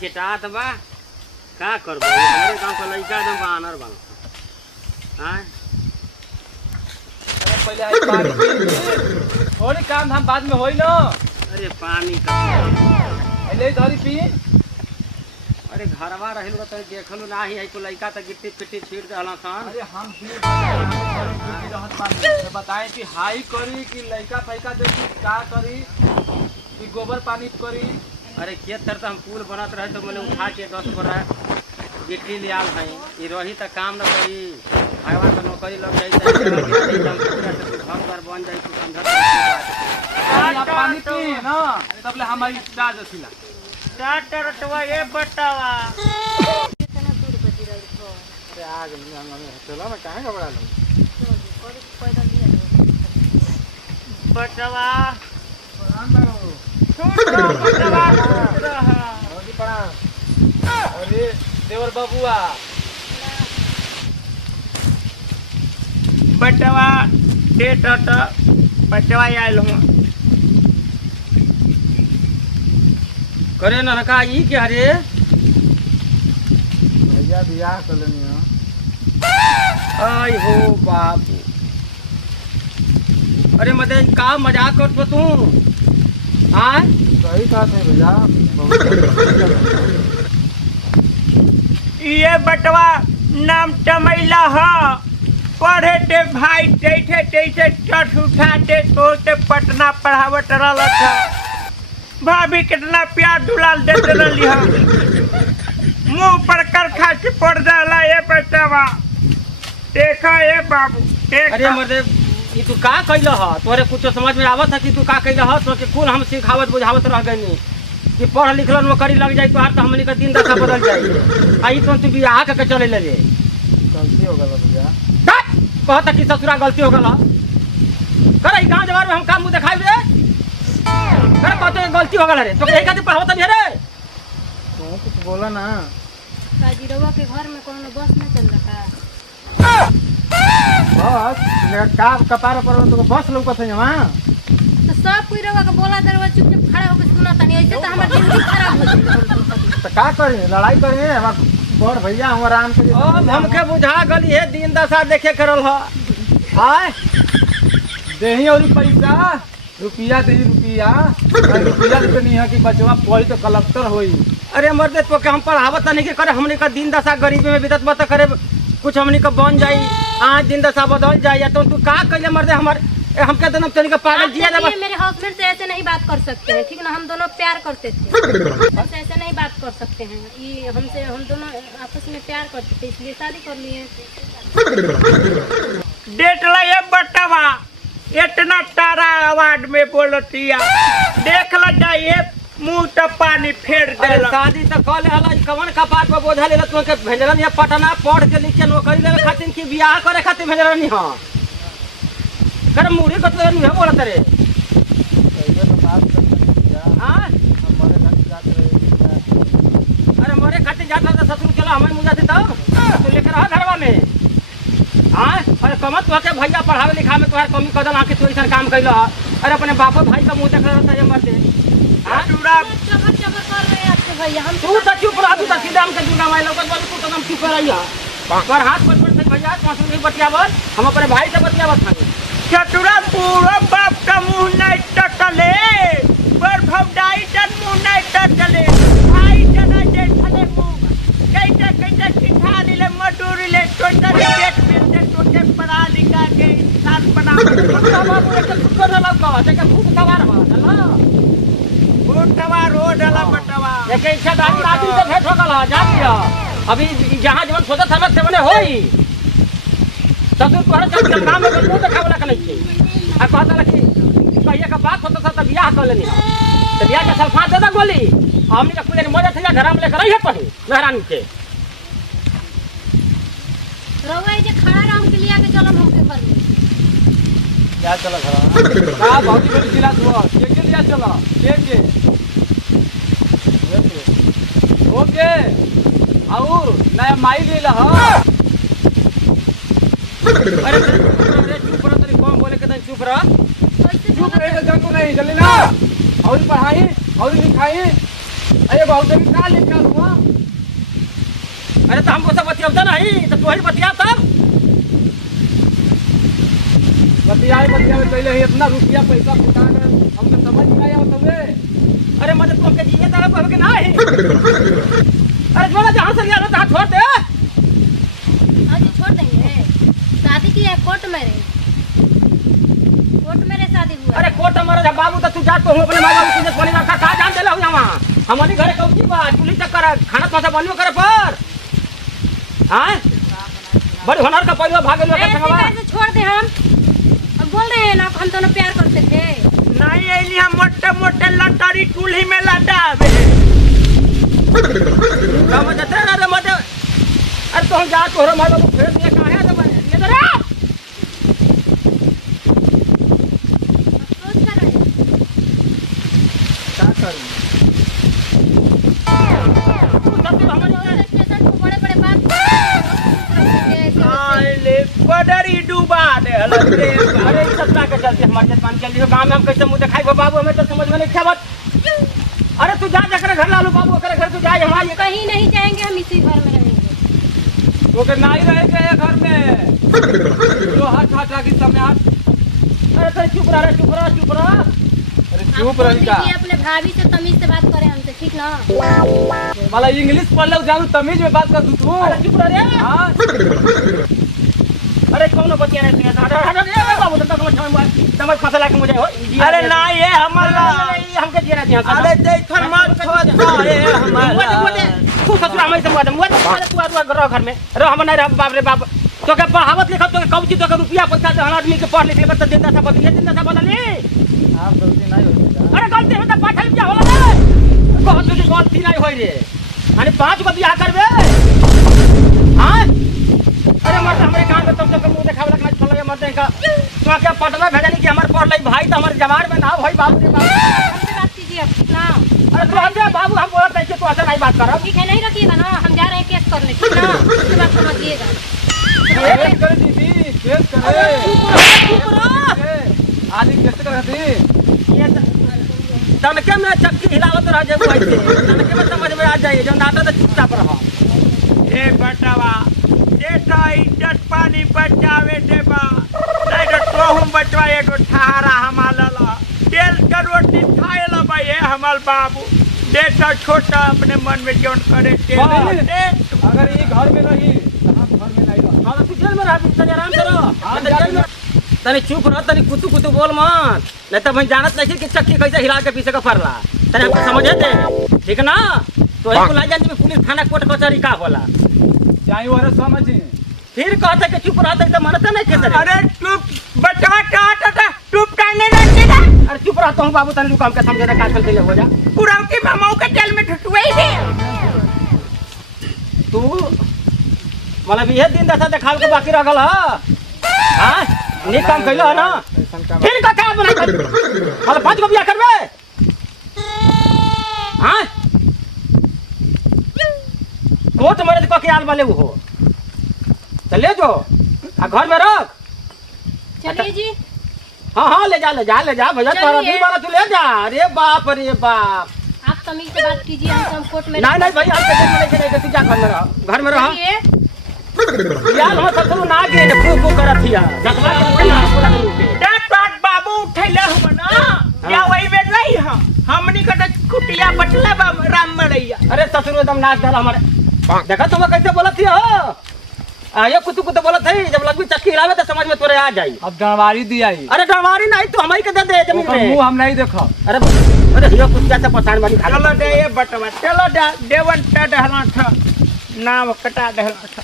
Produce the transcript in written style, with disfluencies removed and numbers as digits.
छेटात बा का करबो हमारे गांव का लइका एकदम बानर बन हां अरे पहले आई पानी थोड़ी काम हम बाद में होई ना। अरे पानी का ले धरी पी। अरे घरवा रहल त देखलो नाही है तो लइका त गिट्टी पिट्टी छीड़ देला सन। अरे हम भी रहत पानी बताए कि हाई करी कि लइका फैका देखी का करी कि गोबर पानी करी। अरे खेत तर हम पुल बनत रहे तो मैंने उठा के 10 बोरा गिट्टी ले आल है ई रही त काम न करी भगवान का नौकरी लग जाई त हम कर बन जाई तू समझत पानी पी ना तब ले हमारी दाद छिला डॉक्टर टवा ये बतावा कितना दूर बजी रही हो। अरे आग में चलो ना काहे घबरा लो पैदल लिया बतावा प्रणाम बाबू बतावा होगी प्रणाम। अरे देवर बाबूआ बतावा डेट अट बतावा आइल हूं करे ननका ई के हरे भैया बियाह कर लेनी हो। आई हो बाबू अरे मते का मजाक करत तू आय सही बात है भैया ये बटवा नाम टमैला ह पढ़े ते भाई जैसे तैसे चट उठाते तो ते पटना पढ़ावत रहल था भाभी कितना प्यार दुलाल देते रहली हम मुंह पर करखा से पड़ जाला ये बटवा देखा ये बाबू देख। अरे मर्दे ई तू का कइल ह तोरे कुछ समझ में आवत है कि तू का कइल ह तो के कुल हम सिखावत बुझावत रह गइनी कि पढ़ लिखल नौकरी लग जाई तो हर तो हमनी का दिन दशा बदल जाई आई तो तू बियाह के चले ले रे गलती हो गई भैया कहता कि ससुरा गलती हो गला करे गांव जवार में हम काम मुंह दिखाई रे करे कहते गलती हो गला रे तो कहीं खातिर पढ़ावत नहीं रे तू कुछ बोला ना। काजीरवा के घर में कोनो बस न चल रहा बस का कपार पर तो बस लौकत है वहां तो सब कोई रवा के बोला दरवा चुपचाप खड़ा होकर सुना तनी ऐसे तो हमार जिंदगी खराब हो जाई। तो का करें लड़ाई करें हम बड़ भैया हम आराम से हमके बुझा गली है दिन दशा देखे करल ह आय देही और पैसा रुपया दे रुपया रुपया तो नहीं है कि बचवा पढ़ी तो कलेक्टर होई। अरे मर्दे तो के हम पढ़ावत नहीं के करे हमनी का दिन दशा गरीबी में बीतत बत करे कुछ हमनी का बन जाई आज दिन दशा बदल जाई तो तू का कइले मर्दे हमर हमके दोनों तनी का पागल जिया दे। मेरे हस्बैंड से ऐसे नहीं बात कर सकते हैं ठीक ना हम दोनों प्यार करते थे हमसे ऐसे नहीं बात कर सकते हैं ये हमसे हम दोनों आपस में प्यार करते थे इसलिए शादी कर लिए। डेट ला ये बटवा इतना तारा आवाज में बोलतिया देख ल जाइए मुंह त पानी फेर देला शादी त कले हला कवन का बात पे बोझा लेला तो के भेजलन या पटना पढ़ के लिख के नौकरी लेवे खातिर की बियाह करे खातिर भेजलन नहीं हां कर मुड़ी कत नहीं है बोलत रे कैसे तो बात कर भैया हां हमारे घर जात रहे। अरे मोरे खातिर जाता त ससुर चला हमें मुझे देता तो लेकर आ घरवा में हां अरे कमत तो के भैया पढ़ावे लिखा में तोहार कमी कदम आके तू ऐसा काम कइला अरे अपने बापो भाई का मुंह देख रहा है मर दे हां चूड़ा चबर चबर कर रहे हैं आपके भैया हम तू तो चुप रहा तू तो सीधा हमके दुर्गा माई लोग बोल तू तो हम चुप रहिया पर हाथ पर से भैया पांच नहीं बतियावत हम अपने भाई से बतियावत हनी चतुरा पूरा बाप का मुंह नहीं टटले पर भौडाई जन मुंह नहीं टटले भाई जना जेठले मुंह कैसे कैसे सिखा दिले मजदूरी ले टोटर पेट में से टोटे पड़ा लिखा के इंसान बना बाबू एक कुकर ना लगा ते का खूब सवार बा चलो बटवा रोड वाला बटवा एक इच्छा दादी दादी से भेंट हो गला जा दिया अभी जहां जवन सोचत हमें तेवने होई ससुर तोहरा चल काम में मुंह देखावला के नहीं आ कहता कि कहिया का बात होता था बियाह कर लेनी तो बियाह का सल्फात दे दा गोली हमनी का कुछ मजा थे घर में लेकर रही पड़ी मेहरानी के रवा ये खड़ा राम के लिए आके चलो हमके घर में क्या चला घर का भौजी बड़ी जिला हुआ के लिया चला के ओके और नया माई ले ला अरे चुप रह तेरी कौन बोले के तन चुप रह चुप रहे तो जंग नहीं जल्दी ना और पढ़ाई और लिखाई अरे बहुत देवी का लेके आलू हुआ। अरे तो हमको सब बतियावता नहीं तो तू ही बतिया तब। बतियाए पहले ही इतना रुपया पैसा फुटा कर हमको समझ नहीं आया तबे। अरे मदद तो हमके जिए तारा पर के नहीं। अरे जोड़ा जहां से लिया ना तहां छोड़ दे। हाँ जी छोड़ देंगे। शादी की है कोर्ट में रे शादी हुआ। अरे कोट मरे जा बाबू तो तू जात को हूं अपने मां बाबू तुझे पानी रखा का जान देला हूं यहां। हमारी घरे कौची बा चुली तक कर खाना तो बनियो करे पर। हां बड़ी होनर का परिवार भागे लो के संगवा। ऐसे छोड़ दे हम बोल रहे हैं ना हम दोनों प्यार करते थे। नहीं ऐली हम मोटे मोटे लटारी चूल्ही में लटावे। समझ जाते ना रे मत। अरे तो हम जा तोहरा मां बाबू फिर ये कहां है रे ये रे। सोच कर रहे क्या करूं तू सब हमारे स्टेशन को बड़े-बड़े बात आले पडरी डूबा दे हलते। अरे सत्ता के चलते हमारे जवान चल रही गांव में हम कैसे मुंह दिखाई बाबू हमें तो समझ में नहीं आवत। अरे तू जा कर घर लालू बाबू करे घर तू जाए हमारे कहीं नहीं जाएंगे हम इसी घर में रहेंगे। वो के नहीं रहेंगे ये घर में जो हाथ हाथ रखी सामने हाथ। अरे तो चुप रह चुप रह चुप रह। अरे आप चुप बोल रही का दीजिए अपने भाभी से तमीज से बात करें हमसे ठीक ना। वाला इंग्लिश पढ़ लो जानू तमीज में बात कर तू तू। अरे चुप रह रे। हां अरे कौन बतिया नहीं सुने हट रे बाबू तो समझ फसला के मुझे हो। अरे ना ये हमारा हमके जिया दिया। अरे देखन मत छोड़ रे हमारा तू ससुर हमें से मत तू रह घर में रह हम नहीं रह बाप रे बाप। तो के पढ़ावत लिखत तो कौची तो के रुपया पैसा दे आदमी के पढ़ लिख ले बस देता सब ये दिन सब बोला नहीं। आप गलती नहीं होगी। अरे गलती में तो पाठल क्या होला रे बहुत बड़ी गलती नहीं होई रे। अरे 5 को बियाह करबे। हां अरे मत हमरे कान में तुम तो मुंह देखावे रखना चलो मत का तो क्या पटना भेजनी कि हमार पढ़ लई भाई तो हमारे जवान में ना भाई बाबू रे बाबू। हमसे बात कीजिए आप ठीक ना। अरे तू हमसे बाबू हम बोलत है कि तू ऐसा नहीं बात कर। ठीक है नहीं रखिएगा ना हम जा रहे हैं केस करने ठीक ना। उसके बाद समझिएगा। केस करे दीदी केस करे चुप रह। आदि कैसे करती ये तनके में चक्की हिलावत रह जाए वैसे तनके में समझ में आ जाए जो नाटा तो चुपचाप रहो। ए बटवा बेटा इज्जत पानी बचावे देबा नहीं तो तोहू बचवा एगो ठहरा हमारा तेल का रोटी खाए ला भाई हमार बाबू बेटा छोटा अपने मन में जोन करे अगर ये घर में रही तो हम घर में नहीं रह। हां तू जेल में रह तनी आराम से रह तनी चुप रह तनी कुतु कुतु बोल मत नहीं तो भाई जानत नहीं कि चक्की कैसे हिला के पीछे का फरला तनी हमको समझे दे ठीक ना। तो ही बुला जान में पुलिस थाना कोर्ट कचहरी का होला चाहे वो समझी फिर कहते कि चुप रहते तो मनता नहीं थे। अरे चुप बचवा टाटा चुप करने लगते ना। अरे चुप रहता हूँ बाबू तनी रुका हमके समझे ना का चल के हो जा पुराउती मामाओं के जेल में ठुठुए थे। तू मतलब ये दिन दशा देखाल के बाकी रह गल हां नी काम कइलो है ना फिर का क्या बना मतलब 5 को बियाह करबे। हां कोट मरे को के आल वाले हो चले जो आ घर में रख। चलिए जी। हाँ हाँ ले जा भैया तारा भी बारा तू ले जा। अरे बाप रे बाप आप तमीज से बात कीजिए हम कोर्ट में नहीं नहीं भैया हम नहीं जा घर में रह चलिए। यार हम ससुर ना गे को करत हिया जतवा के पूरा डांट पाट बाबू उठैले हम ना या वही में नहीं हम हमनी का कुटिया बटला राम मरैया। अरे ससुर एकदम नाच डाला हमारे देखा तुम कैसे बोलत थी हो ये कुछ बोलत है जब लगवी चक्की हिलावे तो समझ में तोरे आ जाई। अब डरवारी दिया ही अरे डरवारी नहीं तू हमारी के दे दे जमीन में मुंह हम नहीं देखा। अरे अरे ये कुछ कैसे पहचान वाली चलो दे ये बटवा चलो देवन टा डहला था नाम कटा डहला था।